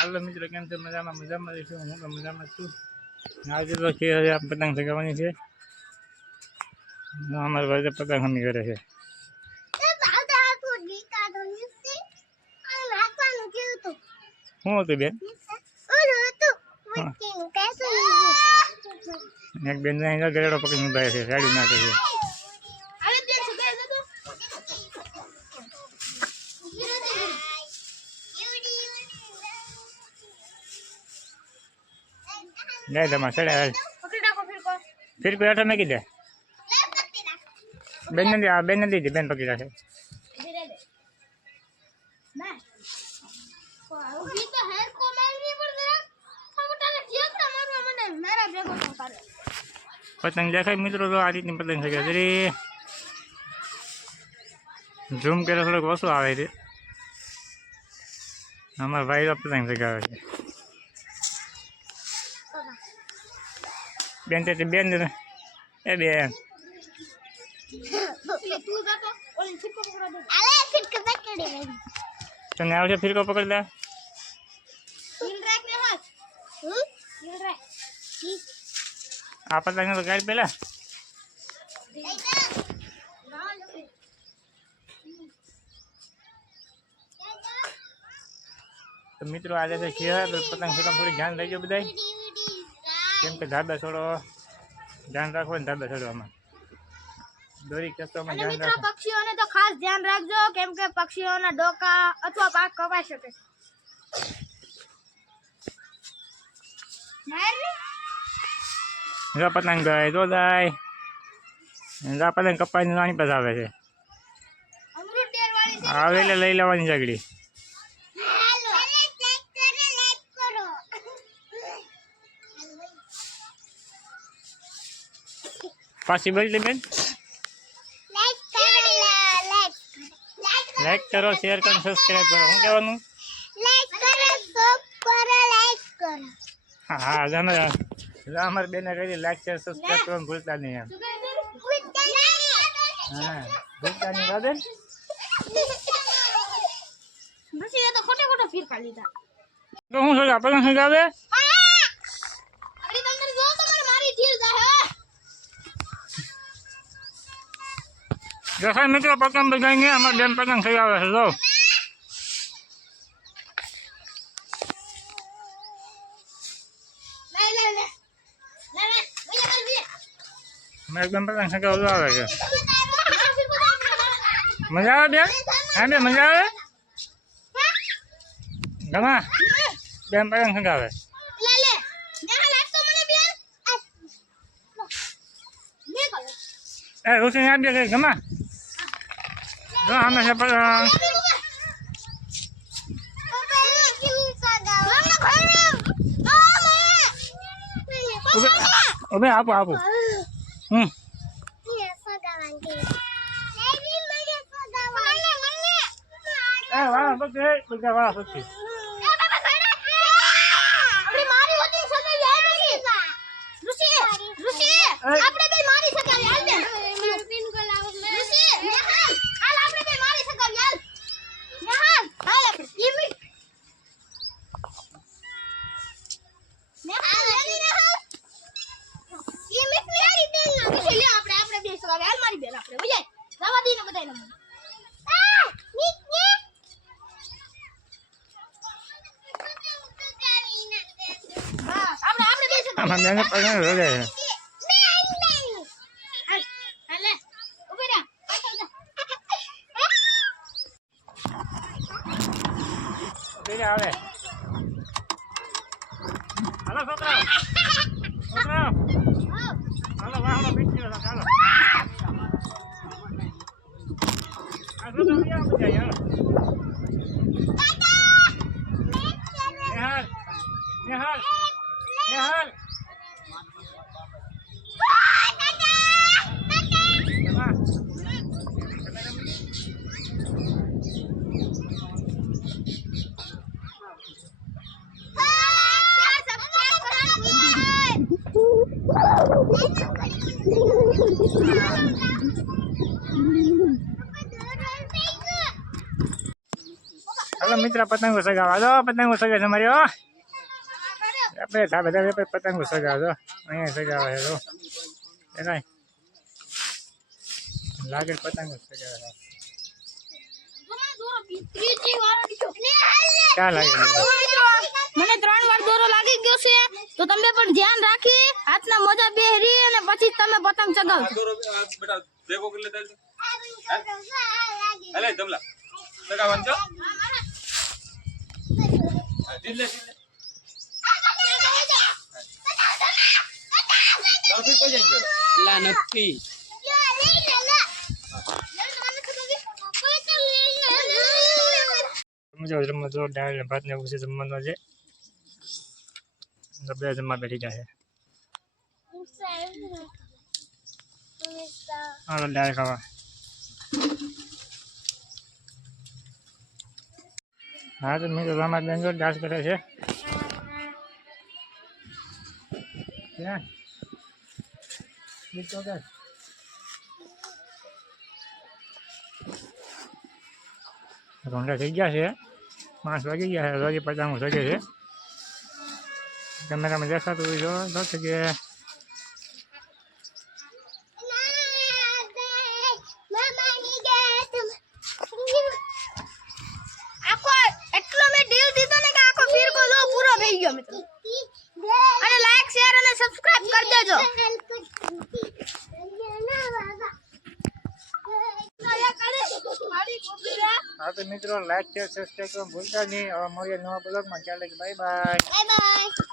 હાલો મિત્રો, કેમ છે? મજામાં રહીશું. હું તો મજામાં છું. આજે તો છે પતંગ ચગાવવાની છે. અમારે ભાઈ પતંગ હમી કરે છે. શું હતું બેન? એક બેન ગળેડો પકડીને ઉભા છે, સાડી નાખે છે. જાય તમારે ચડ્યા ફિરકો હેઠળ મેકી દે. બેન નથી દીધી, બેન પકડી રાખે. પતંગ દેખાય મિત્રો, તો આ રીતની પતંગ છે. જરી ઝૂમ કરે થોડોક ઓછું આવે છે. અમારા ભાઈ તો પતંગ ચગાવે છે. બેન તે બેન એ બેન તને આવશે ફિરકો પકડી લે. આ પતંગ તો ગાડી પેલા તો મિત્રો આજે તો છે પતંગ ફિરકા થોડી ધ્યાન રાખજો બધા, કેમ કે ધાબા છોડો ધ્યાન રાખવો ને. ધાબા છોડવામાં દોરી ખેંચવામાં ધ્યાન રાખો. પક્ષીઓને તો ખાસ ધ્યાન રાખજો, કેમ કે પક્ષીઓના ડોકા અથવા પાક કપાઈ શકે. પતંગ ગઈ તો જાય પતંગ કપાઈને નાની પાસે આવે છે. આવે એટલે લઈ લેવાની સગડી. પાછી બોલી બેન, લાઈક કરો, શેર કરો, સબસ્ક્રાઈબ કરો. શું કહેવાનું? હા અમારે બેને કહી લાઈક શેર સબસ્ક્રાઈબ કરવાનું ભૂલતા નહીં. એમ હા ભૂલતા નહીં બેન. તો હું શું આપણને સમજાવે? દેખાય મિત્રો પતંગ બગાઈને અમારે બેન પતંગ ચગાવે છે. જો અમારે બેન પતંગ ચગાવવા આવે છે. મજા આવે બેન? હા બેન મજા આવે? ગમા બેન પતંગ ચગાવે. એ રોશની આપી દે ગમા. જો અમે છે પતંગ. હવે આપો. વાળા પછી મને પતંગ રોગે છે. આવે હાલો છોકરા હાલો વાહનો પીટ ચાલો આ છોકરા મજા નિહાલ હાલો મિત્ર પતંગો સગાવા દો પતંગો સગે છે મારી આપણે બધા પતંગો સગાવો દો અહીંયા સગાવે છે તો એ કાંઈ લાગે પતંગો સગાવે ક્યાં લાગે મને 3 વાર દોરો લાગી ગયો છે તો તમે પણ ધ્યાન રાખી હાથના મોજા પહેરી અને પછી તમે પતંગ ચગાવજો દોરો બેટા ભેગો કરી લેતા અલે દમલા લગાવવાનું છો ઢીલે તો કોઈ જાય લા નથી મુજો રમત જોરદાર ભાત ને ઉસે જમવાનો છે બધા જમવા બેઠી જાય હાલો દાળ ખાવા હા તો મિત્રો રામા બેન જો ડાન્સ કરે છે ક્યાં ગીતો કે રોંડા થઈ ગયા છે 5 વાગી ગયા છે હજી પતંગો સગે છે કેમેરામાં દેખાતું હોય જો કે આખો એટલો મેં ડીલ દીધો ને કે આખો ફિરકો જો પૂરો થઈ ગયો મિત્રો અને લાઈક શેર અને સબસ્ક્રાઇબ કરી દેજો હા તો મિત્રો લાઈક શેર સબસ્ક્રાઈબ કરવાનું ભૂલતા નહીં હવે મળીએ નવા બ્લોગમાં ચાલે બાય બાય બાય બાય